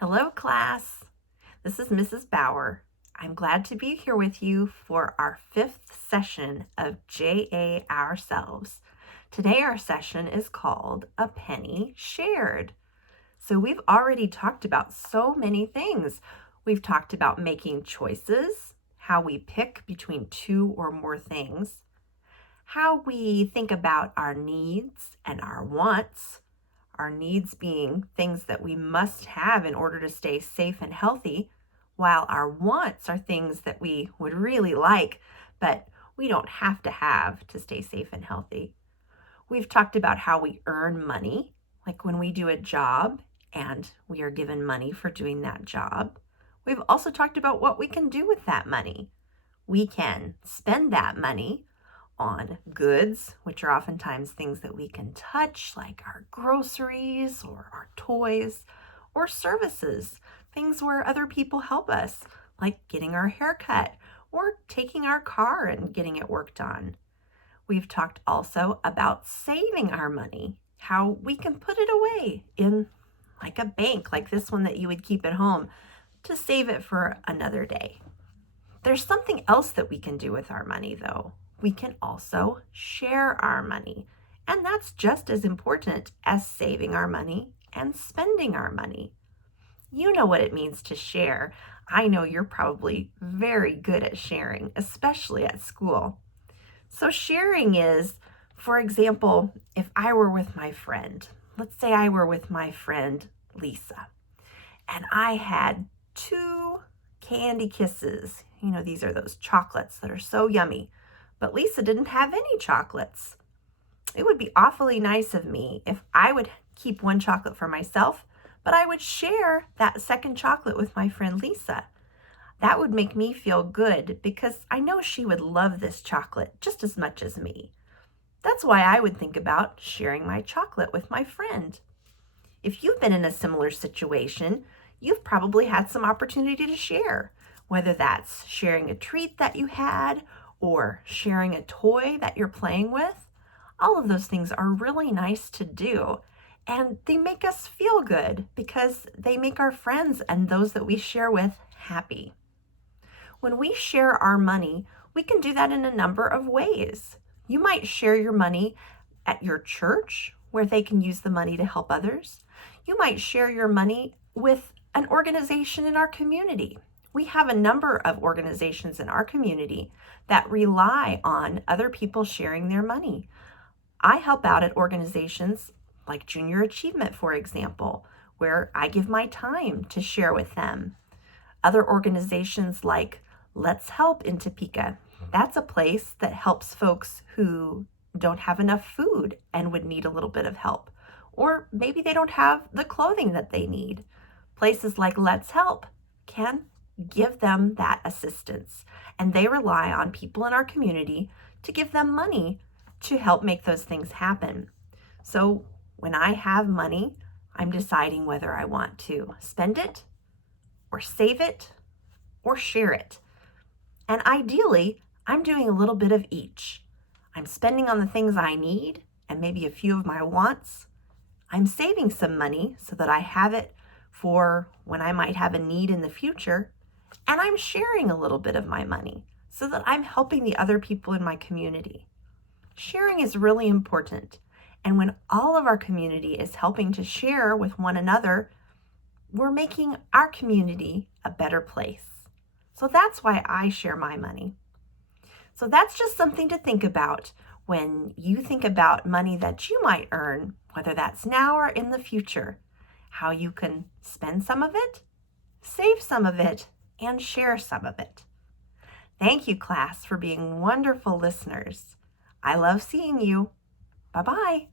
Hello, class. This is Mrs. Bauer. I'm glad to be here with you for our fifth session of JA Ourselves. Today, our session is called A Penny Shared. So we've already talked about so many things. We've talked about making choices, how we pick between two or more things, how we think about our needs and our wants, our needs being things that we must have in order to stay safe and healthy, while our wants are things that we would really like, but we don't have to stay safe and healthy. We've talked about how we earn money, like when we do a job and we are given money for doing that job. We've also talked about what we can do with that money. We can spend that money on goods, which are oftentimes things that we can touch, like our groceries or our toys, or services, things where other people help us, like getting our hair cut or taking our car and getting it worked on. We've talked also about saving our money, how we can put it away in like a bank, like this one that you would keep at home, to save it for another day. There's something else that we can do with our money, though. We can also share our money, and that's just as important as saving our money and spending our money. You know what it means to share. I know you're probably very good at sharing, especially at school. So sharing is, for example, if I were with my friend, let's say I were with my friend Lisa, and I had 2 candy kisses. You know, these are those chocolates that are so yummy. But Lisa didn't have any chocolates. It would be awfully nice of me if I would keep one chocolate for myself, but I would share that second chocolate with my friend Lisa. That would make me feel good because I know she would love this chocolate just as much as me. That's why I would think about sharing my chocolate with my friend. If you've been in a similar situation, you've probably had some opportunity to share, whether that's sharing a treat that you had or sharing a toy that you're playing with. All of those things are really nice to do, and they make us feel good because they make our friends and those that we share with happy. When we share our money, we can do that in a number of ways. You might share your money at your church, where they can use the money to help others. You might share your money with an organization in our community. We have a number of organizations in our community that rely on other people sharing their money. I help out at organizations like Junior Achievement, for example, where I give my time to share with them. Other organizations like Let's Help in Topeka, that's a place that helps folks who don't have enough food and would need a little bit of help. Or maybe they don't have the clothing that they need. Places like Let's Help can give them that assistance, and they rely on people in our community to give them money to help make those things happen. So when I have money, I'm deciding whether I want to spend it or save it or share it. And ideally, I'm doing a little bit of each. I'm spending on the things I need and maybe a few of my wants. I'm saving some money so that I have it for when I might have a need in the future. And I'm sharing a little bit of my money so that I'm helping the other people in my community. Sharing is really important. And when all of our community is helping to share with one another, we're making our community a better place. So that's why I share my money. So that's just something to think about when you think about money that you might earn, whether that's now or in the future, how you can spend some of it, save some of it, and share some of it. Thank you, class, for being wonderful listeners. I love seeing you. Bye-bye.